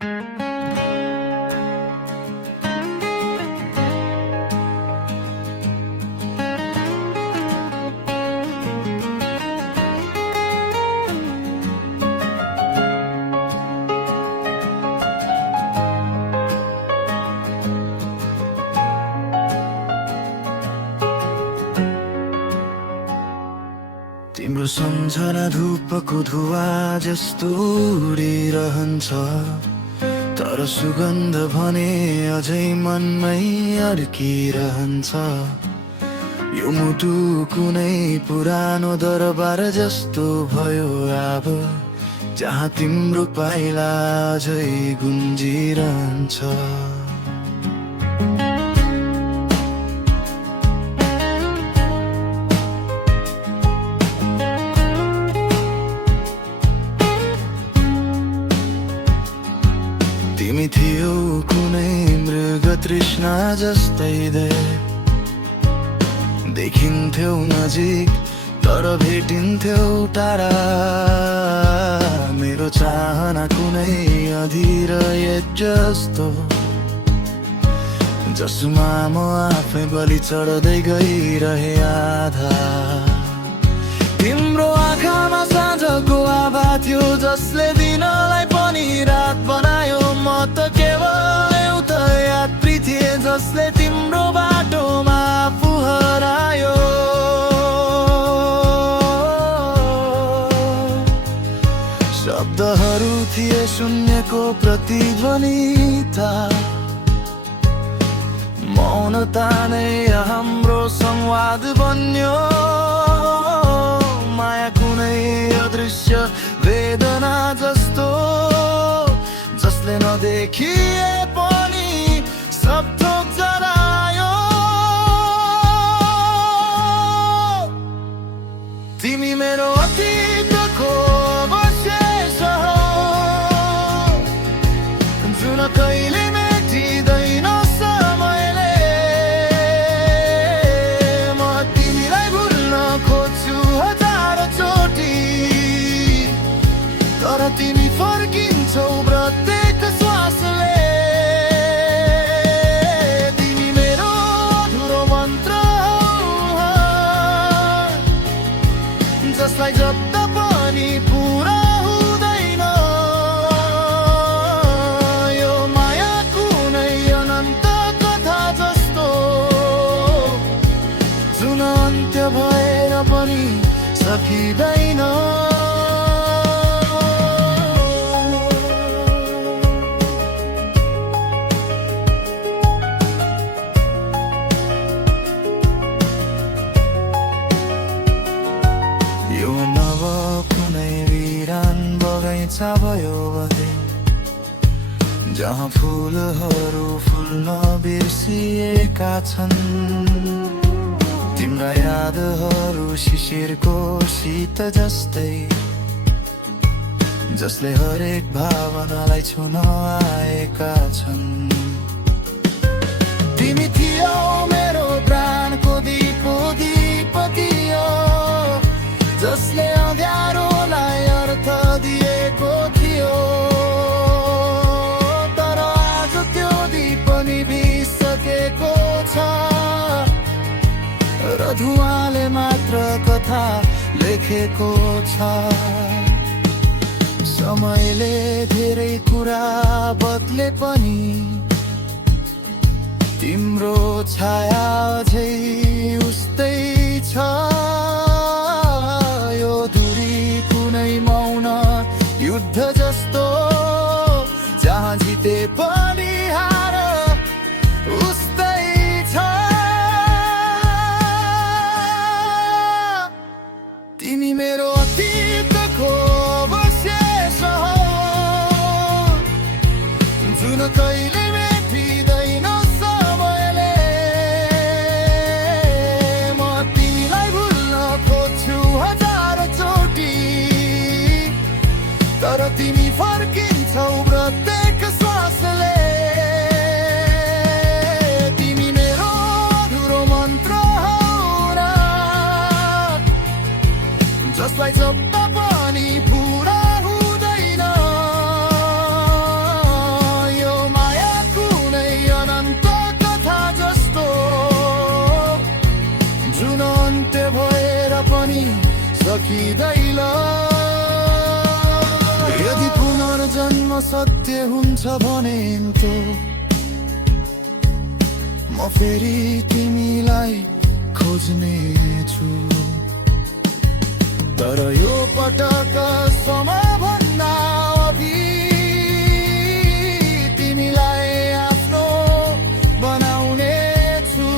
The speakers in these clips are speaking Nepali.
तिम्रो सम्झना धूपको धुवा जस्तो उडिरहन्छ, तर सुगन्ध भने अझै मनमै अड्किरहन्छ। यो मुटु कुनै पुरानो दरबार जस्तो भयो अब, जहाँ तिम्रो पाइला अझै गुन्जिरहन्छ। तिमी थियौ कुनै मृग तृष्णा जस्तै देखिन्थ्यौ नजिक तर भेटिन्थ्यौ टाढा। मेरो चाहना कुनै अधीर जस्तो, जसमा म आफै बलि चढ्दै गइरहे आधा। तिम्रो आँखामा साँझको आभा थियो, जसले दिनलाई पनि रात बनायो। म त केवल एउटा यात्री थिएँ, जसले तिम्रो बाटोमा आफू हरायो। शब्दहरू थिए शून्यको प्रतिध्वनिता, मौनता नै हाम्रो संवाद बन्यो। माया कुनै अदृश्य वेदना जस्तो, जसले नदेखिए पनि सब थोक जरायो। तिमी मेरो अतीतको अवशेष हो, जुन कहिले मेटिँदैन समयले। म तिमीलाई भुल्न खोज्छु हजार चोटि, तर तिमी फर्किन्छौ प्रत्येक श्वासले। तिमी मेरो अधुरो मन्त्र हो, जसलाई जप्दा पनि पुरा हुँदैन। यो माया कुनै अनन्त कथा जस्तो, जुन अन्त्य भएर पनि सकिँदैन। यो नव कुनै विरान बगैँचा भयो भने, जहाँ फुलहरू फुल्न बिर्सिएका छन्। तिम्रा यादहरू शिशिरको शीत जस्तै, जसले हरेक भावनालाई छुन आएका छन्। तिमी थियौ मेरो प्राणको दीपो दीप दियो, जसले अँध्यारोलाई अर्थ दिएको थियो। तर आज त्यो दीप निभिसकेको छ, र धुवाले मात्र कथा लेखेको छ। समयले धेरै कुरा बदले पनि, तिम्रो छाया अझै उस्तै छ। यो दूरी कुनै मौन युद्ध जस्तो, जहाँ जिते पनि हार उस्तै छ। तिमी मेरो अतीतको अवशेष हो, जुन कहिले मेटिँदैन समयले। म तिमीलाई भुल्न खोज्छु हजार चोटि, तर तिमी फर्किन्छौ प्रत्येक श्वासले। तिमी मेरो अधुरो मन्त्र हो, जसलाई जप्दा पनि पुरा हुँदैन। सत्य हुन्छ भनेन्तो म फेरि तिमीलाई खोज्ने छु तर यो पटक समयभन्दा अघि तिमीलाई आफ्नो बनाउने छु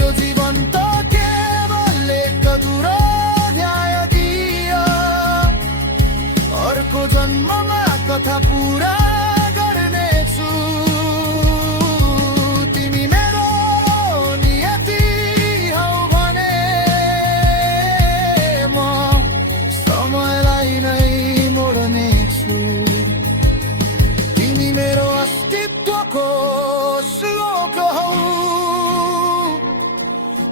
यो जीवन त केवल एक अधुरो अध्याय दियो अर्को जन्ममा कथा पुरा गर्नेछु तिमी मेरो नियति हौ भने म समयलाई नै मोड्नेछु तिमी मेरो अस्तित्वको श्लोक हौ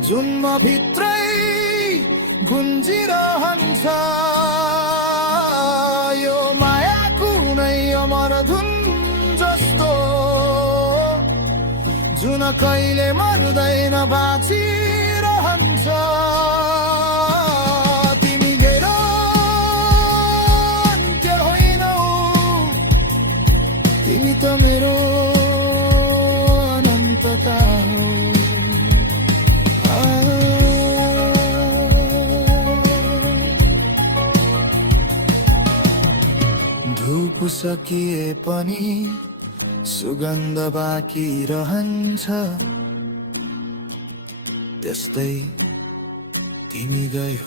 जुन म भित्रै गुन्जिरहन्छ यो माया कुनै अमर धुन जस्तो जुन कहिले मर्दैन बाँचिरहन्छ तिमी मेरो अन्त्य होइनौ तिमी त मेरो अनन्तता हौ धूप सकिए पनि सुगन्ध बाँकी रहन्छ त्यस्तै तिमी गयो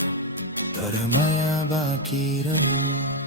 तर माया बाँकी रह्यो